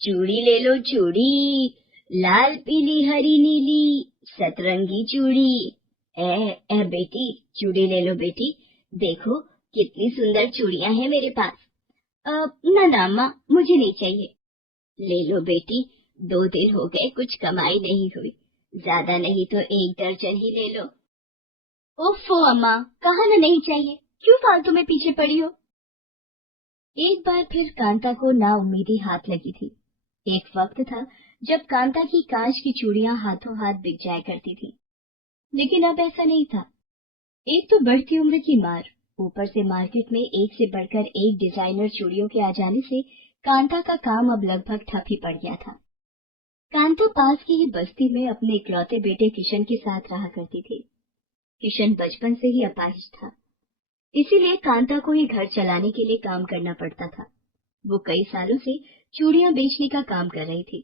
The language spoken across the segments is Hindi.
चूड़ी ले लो चूड़ी, लाल पीली हरी नीली सतरंगी चूड़ी। ए बेटी, चूड़ी ले लो बेटी, देखो कितनी सुंदर चूड़ियां हैं मेरे पास। ना ना अम्मा, मुझे नहीं चाहिए। ले लो बेटी, 2 दिन हो गए कुछ कमाई नहीं हुई, ज्यादा नहीं तो 1 दर्जन ही ले लो। ओफो अम्मा, कहा ना नहीं चाहिए, क्यों फालतू में पीछे पड़ी हो। एक बार फिर कांता को नाउम्मीदी हाथ लगी थी। एक वक्त था जब कांता की कांच की चूड़ियां हाथों हाथ बिक जाया करती थी, लेकिन अब ऐसा नहीं था। एक तो बढ़ती उम्र की मार, ऊपर से मार्केट में एक से बढ़कर एक डिजाइनर चूड़ियों के आ जाने से कांता का काम अब लगभग ठप ही पड़ गया था। कांता पास की ही बस्ती में अपने इकलौते बेटे किशन के साथ रहा करती थी। किशन बचपन से ही अपाहिज था, इसीलिए कांता को ही घर चलाने के लिए काम करना पड़ता था। वो कई सालों से चूड़ियां बेचने का काम कर रही थी,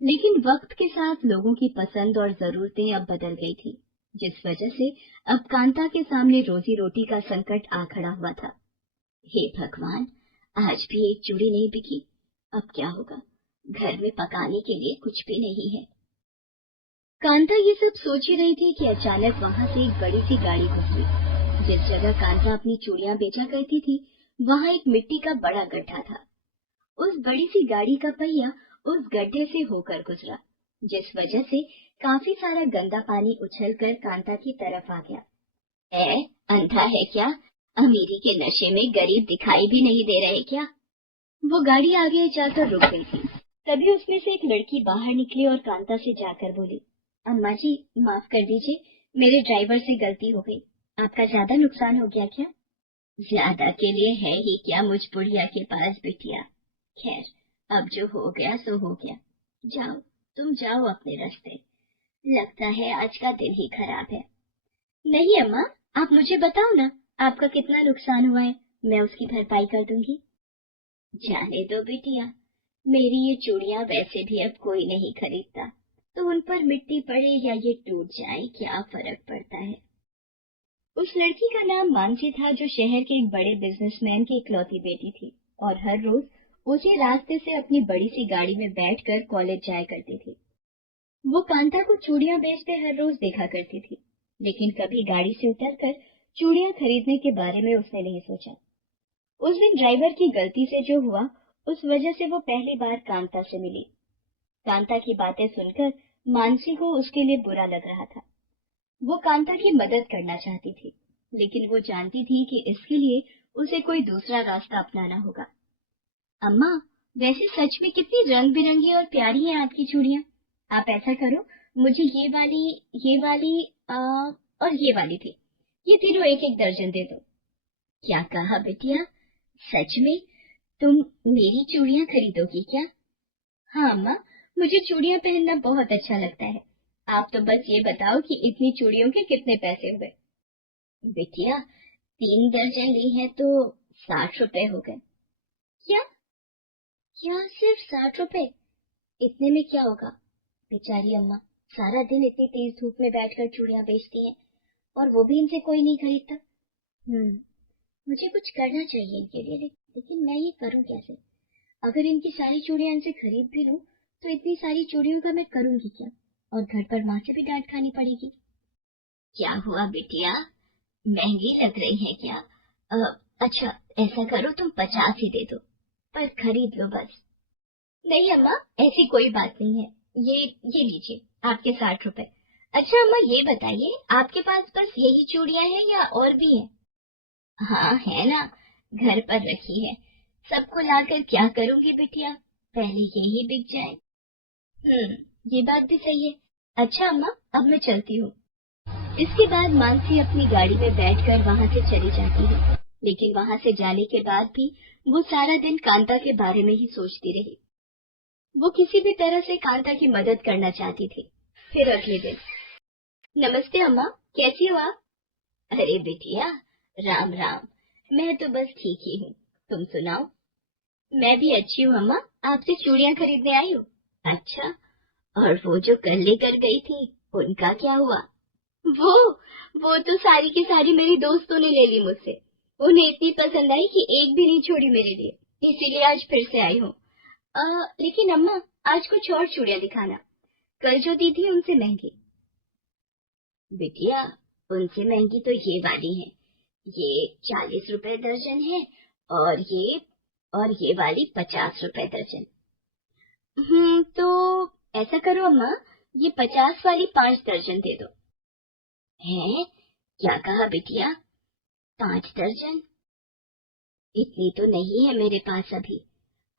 लेकिन वक्त के साथ लोगों की पसंद और जरूरतें अब बदल गई थी, जिस वजह से अब कांता के सामने रोजी रोटी का संकट आ खड़ा हुआ था। हे भगवान, आज भी एक चूड़ी नहीं बिकी, अब क्या होगा, घर में पकाने के लिए कुछ भी नहीं है। कांता ये सब सोच ही रही थी कि अचानक वहां से एक बड़ी सी गाड़ी गुजरी। जिस जगह कांता अपनी चूड़ियां बेचा करती थी, वहां एक मिट्टी का बड़ा गड्ढा था। उस बड़ी सी गाड़ी का पहिया उस गड्ढे से होकर गुजरा, जिस वजह से काफी सारा गंदा पानी उछलकर कांता की तरफ आ गया। अंधा है क्या? अमीरी के नशे में गरीब दिखाई भी नहीं दे रहे क्या? वो गाड़ी आगे जाकर रुक गई थी। तभी उसमें से एक लड़की बाहर निकली और कांता से जाकर बोली, अम्मा जी, माफ कर दीजिए, मेरे ड्राइवर से गलती हो गई। आपका ज्यादा नुकसान हो गया क्या? ज्यादा के लिए है ही क्या मुझ बुढ़िया के पास बिटिया। खैर, अब जो हो गया सो हो गया। जाओ, तुम जाओ अपने रास्ते। लगता है आज का दिन ही खराब है। नहीं अम्मा, आप मुझे बताओ ना, आपका कितना नुकसान हुआ है, मैं उसकी भरपाई कर दूंगी। जाने दो बिटिया, मेरी ये चूड़ियां वैसे भी अब कोई नहीं खरीदता, तो उन पर मिट्टी पड़े या ये टूट जाए क्या फर्क पड़ता है। उस लड़की का नाम मानसी था, जो शहर के एक बड़े बिजनेसमैन की इकलौती बेटी थी और हर रोज उसी रास्ते से अपनी बड़ी सी गाड़ी में बैठकर कॉलेज जाया करती थी। वो कांता को चूड़ियां बेचते हर रोज देखा करती थी, लेकिन कभी गाड़ी से उतरकर चूड़ियां खरीदने के बारे में उसने नहीं सोचा। उस दिन ड्राइवर की गलती से जो हुआ, उस वजह से वो पहली बार कांता से मिली। कांता की बातें सुनकर मानसी को उसके लिए बुरा लग रहा था। वो कांता की मदद करना चाहती थी, लेकिन वो जानती थी कि इसके लिए उसे कोई दूसरा रास्ता अपनाना होगा। अम्मा, वैसे सच में कितनी रंग बिरंगी और प्यारी हैं आपकी चूड़ियां। आप ऐसा करो, मुझे ये वाली और ये वाली भी, ये तीनों 1-1 दर्जन दे दो। क्या कहा बिटिया? सच में तुम मेरी चूड़ियां खरीदोगी क्या? हाँ अम्मा, मुझे चूड़ियां पहनना बहुत अच्छा लगता है। आप तो बस ये बताओ कि इतनी चूड़ियों के कितने पैसे हुए। बिटिया, 3 दर्जन ली है तो 60 रुपए हो गए। क्या? क्या सिर्फ 60 रुपए? इतने में क्या होगा? बेचारी अम्मा सारा दिन इतनी तेज धूप में बैठकर चूड़ियां बेचती हैं, और वो भी इनसे कोई नहीं खरीदता। मुझे कुछ करना चाहिए इनके लिए, लेकिन मैं ये करूं कैसे? अगर इनकी सारी चूड़ियां इनसे खरीद भी लूं, तो इतनी सारी चूड़ियों का मैं करूंगी क्या? और घर पर माँ से भी डांट खानी पड़ेगी। क्या हुआ बिटिया, महंगी लग रही है क्या? अच्छा, ऐसा करो तुम 50 ही दे दो, पर खरीद लो बस। नहीं अम्मा, ऐसी कोई बात नहीं है, ये लीजिए आपके 60 रुपए। अच्छा अम्मा, ये बताइए, आपके पास बस यही चूड़ियां हैं या और भी हैं? हाँ है ना, घर पर रखी है, सबको लाकर क्या करूंगी बिटिया, पहले यही बिक जाए। ये बात भी सही है। अच्छा अम्मा, अब मैं चलती हूँ। इसके बाद मानसी अपनी गाड़ी में बैठकर वहां से चली जाती है, लेकिन वहां से जाने के बाद भी वो सारा दिन कांता के बारे में ही सोचती रही। वो किसी भी तरह से कांता की मदद करना चाहती थी। फिर अगले दिन, नमस्ते अम्मा, कैसी हो आप? अरे बिटिया, राम राम, मैं तो बस ठीक ही हूँ, तुम सुनाओ। मैं भी अच्छी हूँ अम्मा, आपसे चूड़ियां खरीदने आई हूँ। अच्छा, और वो जो कल लेकर गई थी, उनका क्या हुआ? वो वो तो सारी की सारी मेरी दोस्तों ने ले ली मुझसे। उन्हें इतनी पसंद आई कि एक भी नहीं छोड़ी मेरे लिए, इसीलिए आज फिर से आई हूँ। लेकिन अम्मा आज कुछ और चूड़ियां दिखाना, कल जो दी थी उनसे महंगी। बिटिया उनसे महंगी तो ये वाली है, ये 40 रुपए दर्जन है, और ये वाली 50 रुपए दर्जन। तो ऐसा करो अम्मा, ये 50 वाली 5 दर्जन दे दो। हैं? क्या कहा बिटिया? 5 दर्जन? इतनी तो नहीं है मेरे पास अभी।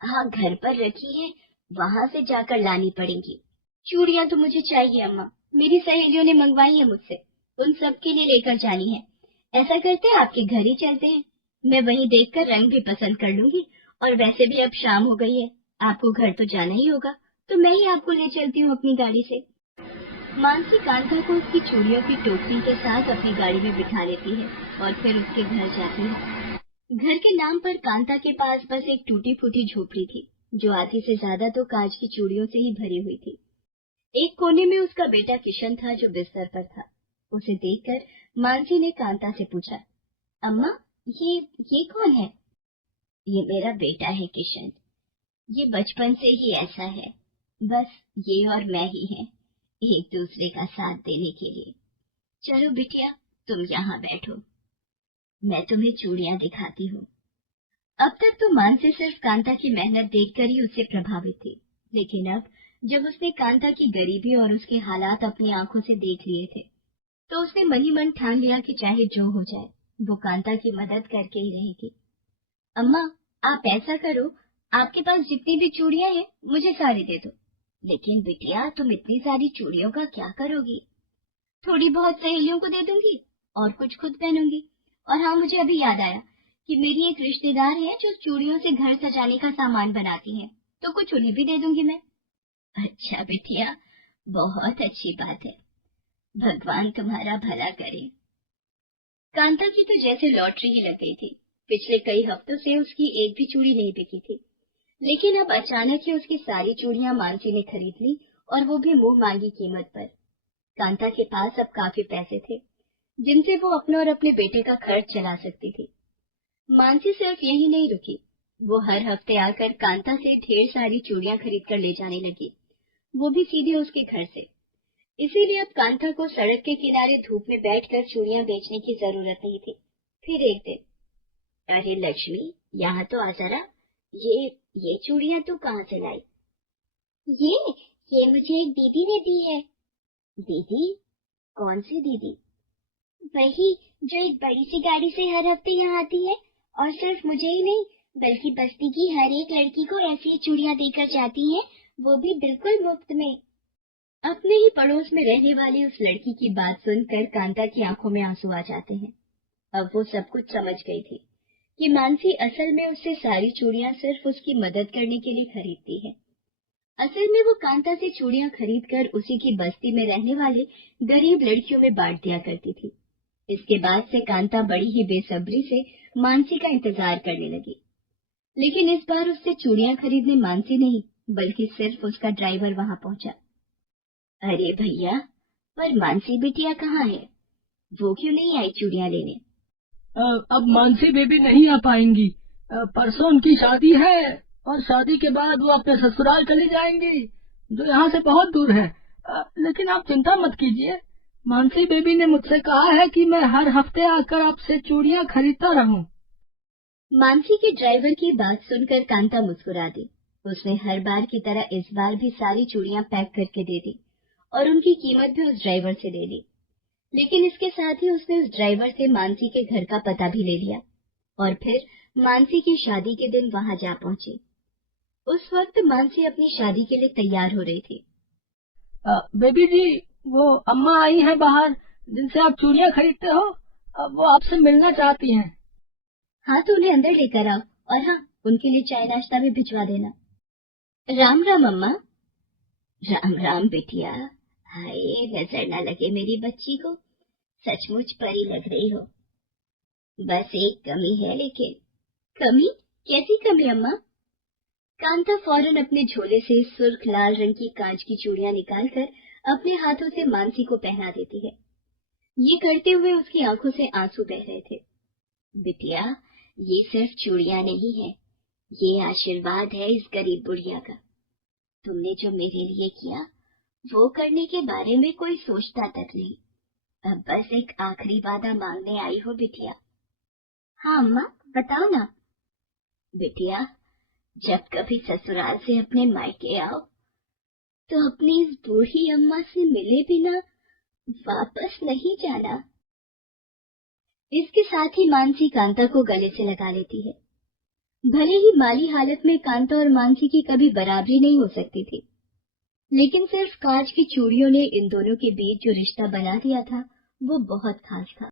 हाँ, घर पर रखी है, वहां से जाकर लानी पड़ेंगी। चूड़ियां तो मुझे चाहिए अम्मा, मेरी सहेलियों ने मंगवाई है मुझसे, उन सबके लिए लेकर जानी है। ऐसा करते हैं, आपके घर ही चलते हैं, मैं वहीं देखकर रंग भी पसंद कर लूंगी। और वैसे भी अब शाम हो गई है, आपको घर तो जाना ही होगा, तो मैं ही आपको ले चलती हूँ अपनी गाड़ी से। मानसी कांता को उसकी चूड़ियों की टोकरी के साथ अपनी गाड़ी में बिठा लेती है और फिर उसके घर जाती है। घर के नाम पर कांता के पास बस एक टूटी फूटी झोपड़ी थी, जो आधी से ज्यादा तो कांच की चूड़ियों से ही भरी हुई थी। एक कोने में उसका बेटा किशन था, जो बिस्तर पर था। उसे देखकर मानसी ने कांता से पूछा, अम्मा, ये कौन है? ये मेरा बेटा है किशन, ये बचपन से ही ऐसा है, बस ये और मैं ही हैं, एक दूसरे का साथ देने के लिए। चलो बिटिया, तुम यहाँ बैठो, मैं तुम्हें चूड़ियां दिखाती हूँ। अब तक तो मानसी सिर्फ कांता की मेहनत देखकर ही उससे प्रभावित थी, लेकिन अब जब उसने कांता की गरीबी और उसके हालात अपनी आंखों से देख लिए थे, तो उसने मन ही मन ठान लिया कि चाहे जो हो जाए, वो कांता की मदद करके ही रहेगी। अम्मा, आप ऐसा करो, आपके पास जितनी भी चूड़ियां हैं, मुझे सारी दे दो। लेकिन बिटिया, तुम इतनी सारी चूड़ियों का क्या करोगी? थोड़ी बहुत सहेलियों को दे दूंगी और कुछ खुद पहनूंगी। और हाँ, मुझे अभी याद आया कि मेरी एक रिश्तेदार है जो चूड़ियों से घर सजाने का सामान बनाती है, तो कुछ उन्हें भी दे दूंगी मैं। अच्छा बिटिया, बहुत अच्छी बात है, भगवान तुम्हारा भला करे। कांता की तो जैसे लॉटरी ही लग गई थी। पिछले कई हफ्तों से उसकी एक भी चूड़ी नहीं बिकी थी, लेकिन अब अचानक ही उसकी सारी चूड़ियां मानसी ने खरीद ली, और वो भी मुंह मांगी कीमत पर। कांता के पास अब काफी पैसे थे, जिनसे वो अपने और अपने बेटे का खर्च चला सकती थी। मानसी सिर्फ यही नहीं रुकी, वो हर हफ्ते आकर कांता से ढेर सारी चूड़ियां खरीद कर ले जाने लगी, वो भी सीधे उसके घर से। इसीलिए अब कांता को सड़क के किनारे धूप में बैठकर चूड़ियां बेचने की जरूरत नहीं थी। फिर एक दिन, अरे लक्ष्मी, यहाँ तो आ जरा, ये चूड़ियां तू कहाँ से लाई? ये ये मुझे एक दीदी ने दी है। दीदी? कौन सी दीदी? वही जो एक बड़ी सी गाड़ी से हर हफ्ते यहाँ आती है, और सिर्फ मुझे ही नहीं, बल्कि बस्ती की हर एक लड़की को ऐसी ही चूड़ियां देकर जाती है, वो भी बिल्कुल मुफ्त में। अपने ही पड़ोस में रहने वाली उस लड़की की बात सुनकर कांता की आंखों में आंसू आ जाते हैं। अब वो सब कुछ समझ गई थी कि मानसी असल में उससे सारी चूड़ियां सिर्फ उसकी मदद करने के लिए खरीदती है। असल में वो कांता से चूड़ियां खरीदकर उसी की बस्ती में रहने वाले गरीब लड़कियों में बांट दिया करती थी। इसके बाद से कांता बड़ी ही बेसब्री से मानसी का इंतजार करने लगी। लेकिन इस बार उससे चूड़ियां खरीदने मानसी नहीं, बल्कि सिर्फ उसका ड्राइवर वहां पहुंचा। अरे भैया, पर मानसी बिटिया कहाँ है? वो क्यों नहीं आई चूड़ियां लेने? अब मानसी बेबी नहीं आ पाएंगी। परसों उनकी शादी है और शादी के बाद वो अपने ससुराल चली जाएंगी, जो यहाँ से बहुत दूर है। लेकिन आप चिंता मत कीजिए, मानसी बेबी ने मुझसे कहा है कि मैं हर हफ्ते आकर आपसे चूड़ियाँ खरीदता रहूं। मानसी के ड्राइवर की बात सुनकर कांता मुस्कुरा दी। उसने हर बार की तरह इस बार भी सारी चूड़ियां पैक करके दे दी और उनकी कीमत भी उस ड्राइवर से ले ली। लेकिन इसके साथ ही उसने उस ड्राइवर से मानसी के घर का पता भी ले लिया और फिर मानसी की शादी के दिन वहां जा पहुंची। उस वक्त मानसी अपनी शादी के लिए तैयार हो रही थी। बेबी जी, वो अम्मा आई है बाहर, जिनसे आप चूड़ियाँ खरीदते हो। वो आपसे मिलना चाहती हैं। हाँ, तो उन्हें अंदर लेकर आओ, और हाँ, उनके लिए चाय नाश्ता भी भिजवा देना। राम राम अम्मा। राम राम बिटिया। हाय, नजर न लगे मेरी बच्ची को, सचमुच परी लग रही हो। बस एक कमी है, लेकिन। कमी? कैसी कमी अम्मा? कांता फौरन अपने झोले से सुर्ख लाल रंग की कांच की चूड़ियां निकालकर अपने हाथों से मानसी को पहना देती है। ये करते हुए उसकी आंखों से आंसू बह रहे थे। बिटिया, ये सिर्फ चूड़ियां नहीं है, ये आशीर्वाद है इस गरीब बुढ़िया का। तुमने जो मेरे लिए किया वो करने के बारे में कोई सोचता तक नहीं। अब बस एक आखिरी वादा मांगने आई हो बिटिया। हाँ अम्मा, बताओ ना। बिटिया, जब कभी ससुराल से अपने मायके आओ तो अपनी इस बूढ़ी अम्मा से मिले बिना वापस नहीं जाना। इसके साथ ही मानसी कांता को गले से लगा लेती है। भले ही माली हालत में कांता और मानसी की कभी बराबरी नहीं हो सकती थी, लेकिन सिर्फ कांच की चूड़ियों ने इन दोनों के बीच जो रिश्ता बना दिया था वो बहुत खास था।